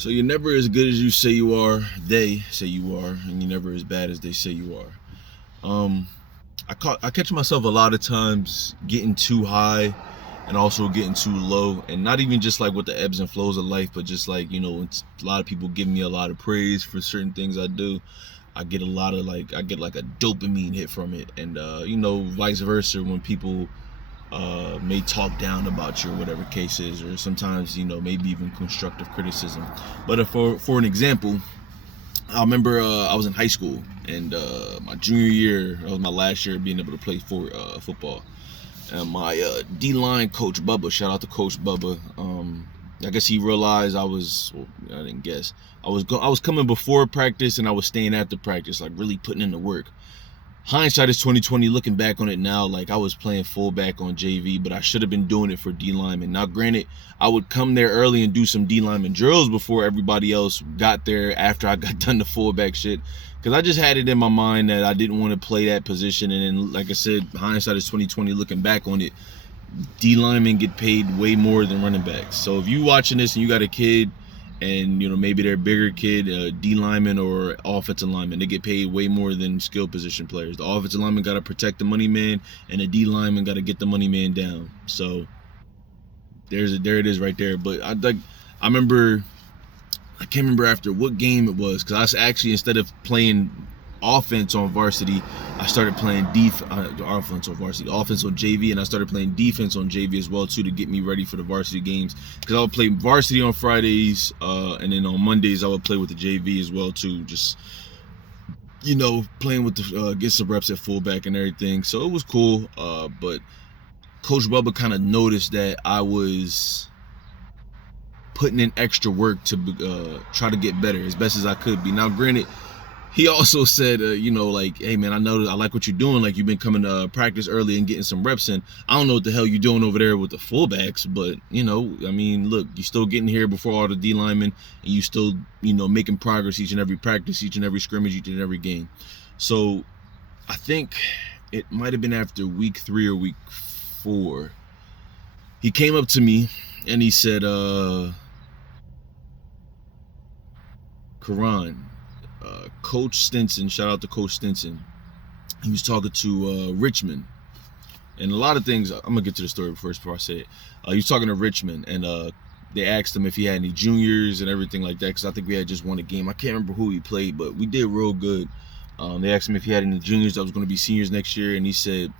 So you're never as good as you say you are, they say you are, and you're never as bad as they say you are. I catch myself a lot of times getting too high and also getting too low, and not even just like with the ebbs and flows of life, but just like, a lot of people give me a lot of praise for certain things I do. I get like a dopamine hit from it, and vice versa when people may talk down about you or whatever case is, or sometimes maybe even constructive criticism. But for an example, I remember I was in high school, and my junior year, that was my last year being able to play for football. And my D-line coach Bubba, shout out to Coach Bubba. I guess he realized I didn't guess. I was coming before practice and I was staying after practice, like really putting in the work. Hindsight is 2020. Looking back on it now, like I was playing fullback on JV, but I should have been doing it for D lineman. Now, granted, I would come there early and do some D lineman drills before everybody else got there after I got done the fullback shit, because I just had it in my mind that I didn't want to play that position. And then, like I said, hindsight is 2020. Looking back on it, D linemen get paid way more than running backs. So if you watching this and you got a kid, and maybe they're a bigger kid, D lineman or offensive lineman, they get paid way more than skill position players. The offensive lineman got to protect the money man, and the D lineman got to get the money man down. So there it is right there. But I can't remember after what game it was, because I was actually, instead of playing offense on varsity, I started playing offense on JV, and I started playing defense on JV as well too, to get me ready for the varsity games, because I would play varsity on Fridays, and then on Mondays I would play with the JV as well too, just playing with the get some reps at fullback and everything. So it was cool, but Coach Bubba kind of noticed that I was putting in extra work to try to get better as best as I could be. Now, granted, he also said, hey man, I like what you're doing. Like, you've been coming to practice early and getting some reps in. I don't know what the hell you're doing over there with the fullbacks, but look, you're still getting here before all the D linemen, and you still, making progress each and every practice, each and every scrimmage, each and every game. So I think it might have been after week 3 or week 4. He came up to me and he said, Karan, Coach Stinson, shout out to Coach Stinson, he was talking to Richmond, and a lot of things, I'm gonna get to the story first before I say it. He was talking to Richmond, and they asked him if he had any juniors and everything like that, because I think we had just won a game. I can't remember who he played, but we did real good. They asked him if he had any juniors that was going to be seniors next year, and he said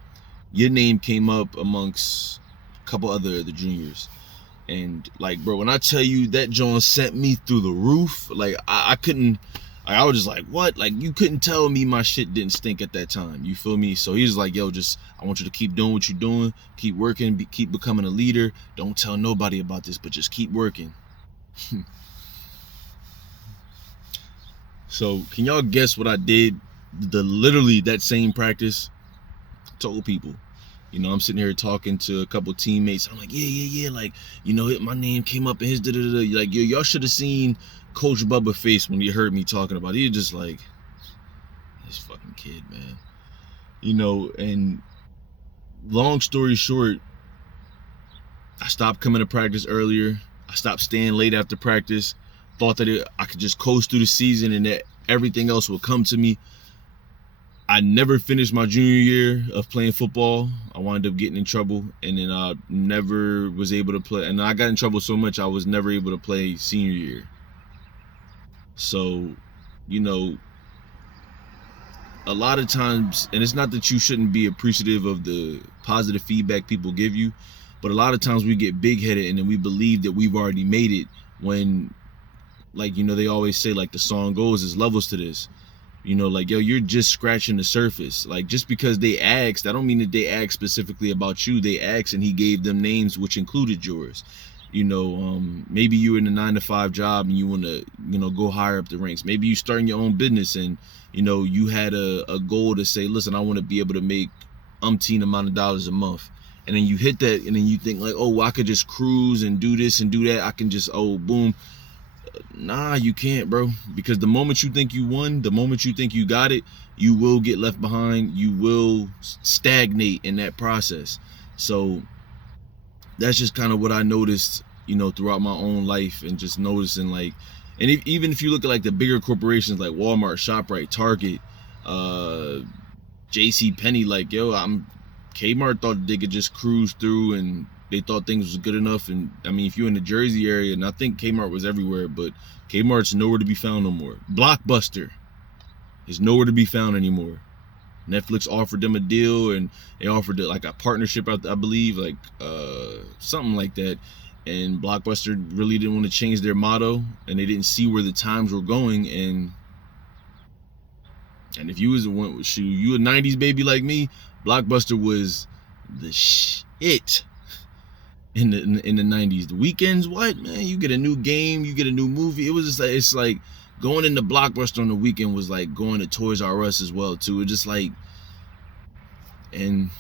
your name came up amongst a couple other the juniors. And like, bro, when I tell you that John sent me through the roof, like I couldn't, I was just like, what? Like, you couldn't tell me my shit didn't stink at that time. You feel me? So he was like, yo, I want you to keep doing what you're doing, keep working, keep becoming a leader. Don't tell nobody about this, but just keep working. So can y'all guess what I did? Literally that same practice, told people. I'm sitting here talking to a couple teammates. I'm like, yeah. Like, my name came up in his da-da-da-da. Like, yo, y'all should have seen Coach Bubba face when you heard me talking about it. He was just like, this fucking kid, man. And long story short, I stopped coming to practice earlier. I stopped staying late after practice. Thought that I could just coast through the season and that everything else would come to me. I never finished my junior year of playing football. I wound up getting in trouble, and then I never was able to play. And I got in trouble so much I was never able to play senior year. So, a lot of times, and it's not that you shouldn't be appreciative of the positive feedback people give you, but a lot of times we get big-headed and then we believe that we've already made it when, like, they always say, like the song goes, there's levels to this. Like, yo, you're just scratching the surface. Like, just because they asked, I don't mean that they asked specifically about you. They asked and he gave them names which included yours. Maybe you in a 9-to-5 job and you want to, go higher up the ranks. Maybe you starting your own business and, you had a goal to say, listen, I want to be able to make umpteen amount of dollars a month. And then you hit that and then you think like, oh, well, I could just cruise and do this and do that. I can just, boom. Nah, you can't, bro, because the moment you think you won, the moment you think you got it, you will get left behind. You will stagnate in that process. So that's just kind of what I noticed, throughout my own life, and just noticing, like, And even if you look at like the bigger corporations like Walmart, ShopRite, Target, J.C. Penney, like, yo, Kmart thought they could just cruise through and they thought things was good enough. And I mean, if you're in the Jersey area, and I think Kmart was everywhere, but Kmart's nowhere to be found no more. Blockbuster is nowhere to be found anymore. Netflix offered them a deal, and they offered like a partnership, I believe, like something like that. And Blockbuster really didn't want to change their motto, and they didn't see where the times were going. And if you was a 90s baby like me, Blockbuster was the shit in the 90s. The weekends, what, man? You get a new game, you get a new movie. It was just like, it's like going into Blockbuster on the weekend was like going to Toys R Us as well too. It just like, and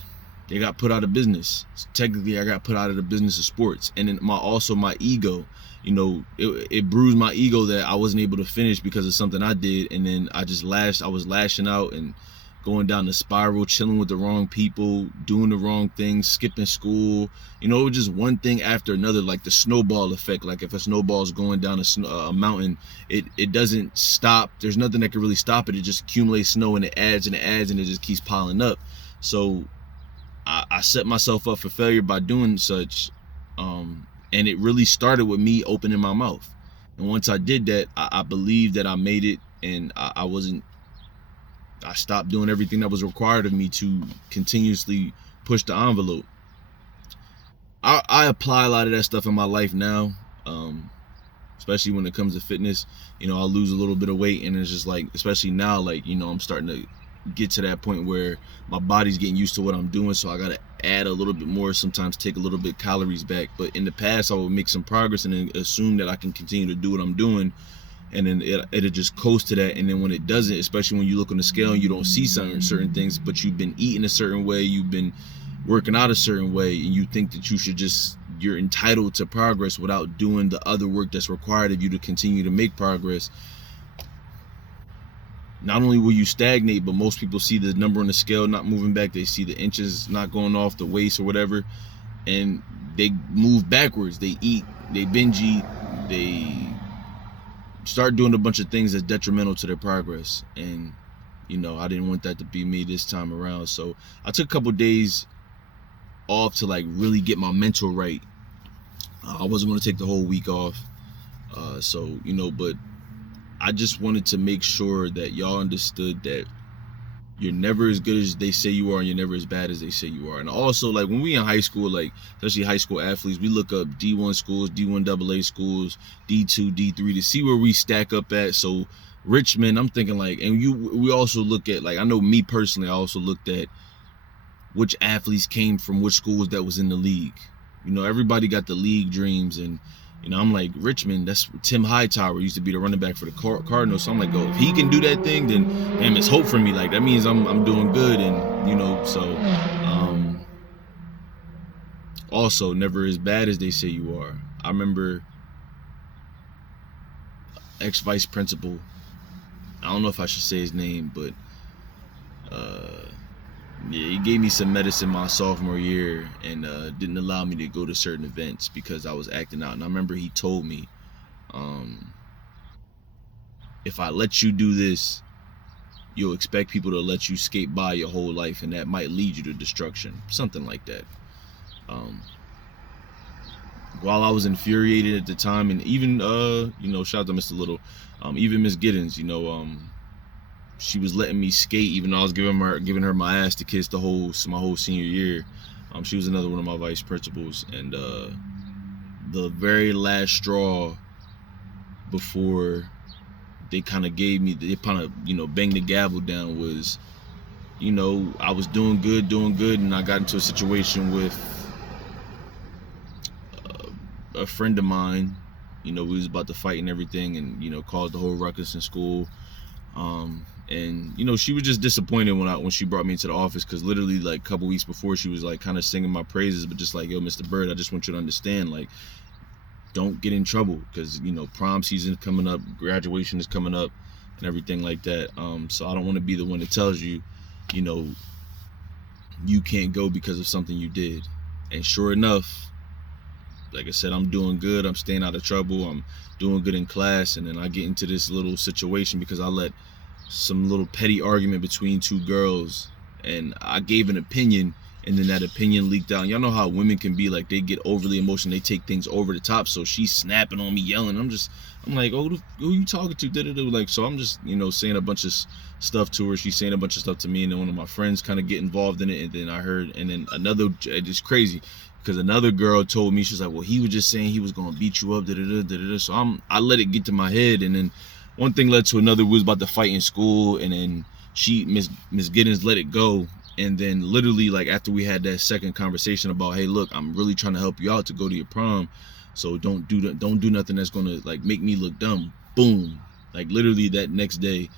they got put out of business. So technically, I got put out of the business of sports. And then my ego, you know, it bruised my ego that I wasn't able to finish because of something I did. And then I was lashing out and going down the spiral, chilling with the wrong people, doing the wrong things, skipping school. You know, it was just one thing after another, like the snowball effect. Like if a snowball is going down a mountain, it doesn't stop. There's nothing that can really stop it. It just accumulates snow, and it adds and it adds, and it just keeps piling up. So I set myself up for failure by doing such, and it really started with me opening my mouth. And once I did that, I believed that I made it, and I stopped doing everything that was required of me to continuously push the envelope. I apply a lot of that stuff in my life now, especially when it comes to fitness. You know, I'll lose a little bit of weight, and it's just like, especially now, like, you know, I'm starting to get to that point where my body's getting used to what I'm doing, so I gotta add a little bit more, sometimes take a little bit calories back. But in the past, I would make some progress and then assume that I can continue to do what I'm doing, and then it'll just coast to that. And then when it doesn't, especially when you look on the scale and you don't see certain things, but you've been eating a certain way, you've been working out a certain way, and you think that you're entitled to progress without doing the other work that's required of you to continue to make progress. Not only will you stagnate, but most people see the number on the scale not moving back. They see the inches not going off the waist or whatever, and they move backwards. They eat, they binge eat, they start doing a bunch of things that's detrimental to their progress. And, you know, I didn't want that to be me this time around. So I took a couple days off to like really get my mental right. I wasn't going to take the whole week off. So, you know, but I just wanted to make sure that y'all understood that you're never as good as they say you are, and you're never as bad as they say you are. And also, like, when we in high school, like, especially high school athletes, we look up D1 schools, D1 AA schools, D2, D3 to see where we stack up at. So Richmond, I'm thinking like, and we also look at, like, I know me personally, I also looked at which athletes came from which schools that was in the league. You know, everybody got the league dreams, and you know, I'm like, Richmond, that's Tim Hightower used to be the running back for the Cardinals. So I'm like, oh, if he can do that thing, then damn, it's hope for me. Like, that means I'm doing good. And, you know, so also never as bad as they say you are. I remember ex-vice principal, I don't know if I should say his name, but yeah, he gave me some medicine my sophomore year, and didn't allow me to go to certain events because I was acting out. And I remember he told me, if I let you do this, you'll expect people to let you skate by your whole life, and that might lead you to destruction. Something like that. While I was infuriated at the time, and even, you know, shout out to Mr. Little, even Miss Giddens, you know, she was letting me skate even though I was giving her my ass to kiss my whole senior year. She was another one of my vice principals, and the very last straw before they kind of you know, banged the gavel down was, you know, I was doing good, and I got into a situation with a friend of mine. You know, we was about to fight and everything, and, you know, caused the whole ruckus in school. And, you know, she was just disappointed when she brought me into the office, because literally, like, a couple weeks before, she was, like, kind of singing my praises, but just like, yo, Mr. Bird, I just want you to understand, like, don't get in trouble, because, you know, prom season is coming up, graduation is coming up, and everything like that. So I don't want to be the one that tells you, you know, you can't go because of something you did. And sure enough, like I said, I'm doing good. I'm staying out of trouble. I'm doing good in class, and then I get into this little situation because I let some little petty argument between two girls, and I gave an opinion, and then that opinion leaked out. And y'all know how women can be, like, they get overly emotional, they take things over the top. So she's snapping on me, yelling. I'm like, oh, who you talking to? Like, so I'm just, saying a bunch of stuff to her. She's saying a bunch of stuff to me, and then one of my friends kind of get involved in it. And then I heard, and then another, it's crazy because another girl told me, she's like, well, he was just saying he was gonna beat you up. So I let it get to my head, and then one thing led to another. We was about to fight in school, and then Miss Giddens let it go. And then literally, like, after we had that second conversation about, hey, look, I'm really trying to help you out to go to your prom, so don't do nothing that's gonna, like, make me look dumb. Boom. Like, literally that next day,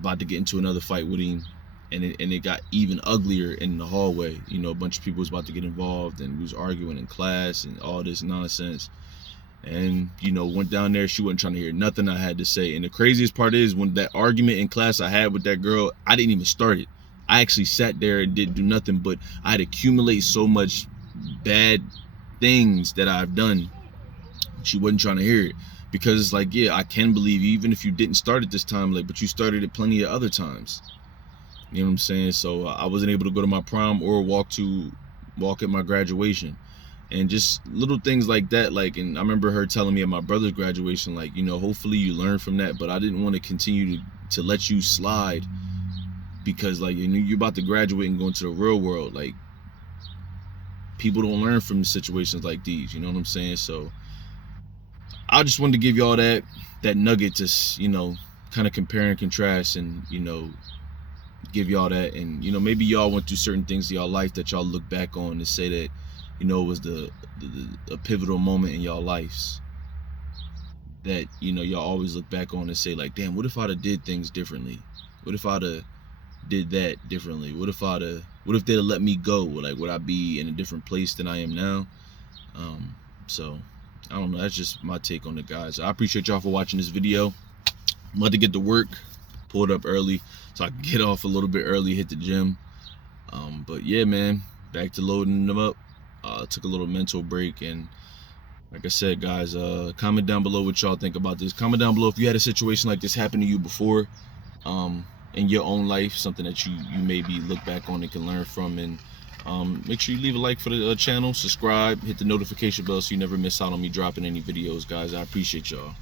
about to get into another fight with him, and it got even uglier in the hallway. A bunch of people was about to get involved, and we was arguing in class and all this nonsense. And went down there. She wasn't trying to hear nothing I had to say. And the craziest part is, when that argument in class I had with that girl, I didn't even start it. I actually sat there and didn't do nothing, but I had accumulated so much bad things that I've done. She wasn't trying to hear it, because it's like, yeah, I can believe you, even if you didn't start it this time, like, but you started it plenty of other times. You know what I'm saying? So I wasn't able to go to my prom or walk at my graduation. And just little things like that. Like, and I remember her telling me at my brother's graduation, like, hopefully you learn from that, but I didn't want to continue to let you slide, because, like, you're about to graduate and go into the real world. Like, people don't learn from situations like these, you know what I'm saying? So I just wanted to give y'all that nugget to, kind of compare and contrast, and, give y'all that. And, maybe y'all went through certain things in y'all life that y'all look back on and say that, it was a pivotal moment in y'all lives that, y'all always look back on and say, like, damn, what if I'd have did things differently? What if I'd have did that differently? What if they'd have let me go? Like, would I be in a different place than I am now? So I don't know. That's just my take on it, guys. I appreciate y'all for watching this video. I'm about to get to work, pulled up early so I can get off a little bit early, hit the gym. But yeah, man, back to loading them up. Took a little mental break, and like I said, guys, comment down below what y'all think about this. Comment down below if you had a situation like this happen to you before, in your own life, something that you maybe look back on and can learn from. And make sure you leave a like for the channel, subscribe, hit the notification bell so you never miss out on me dropping any videos, guys. I appreciate y'all.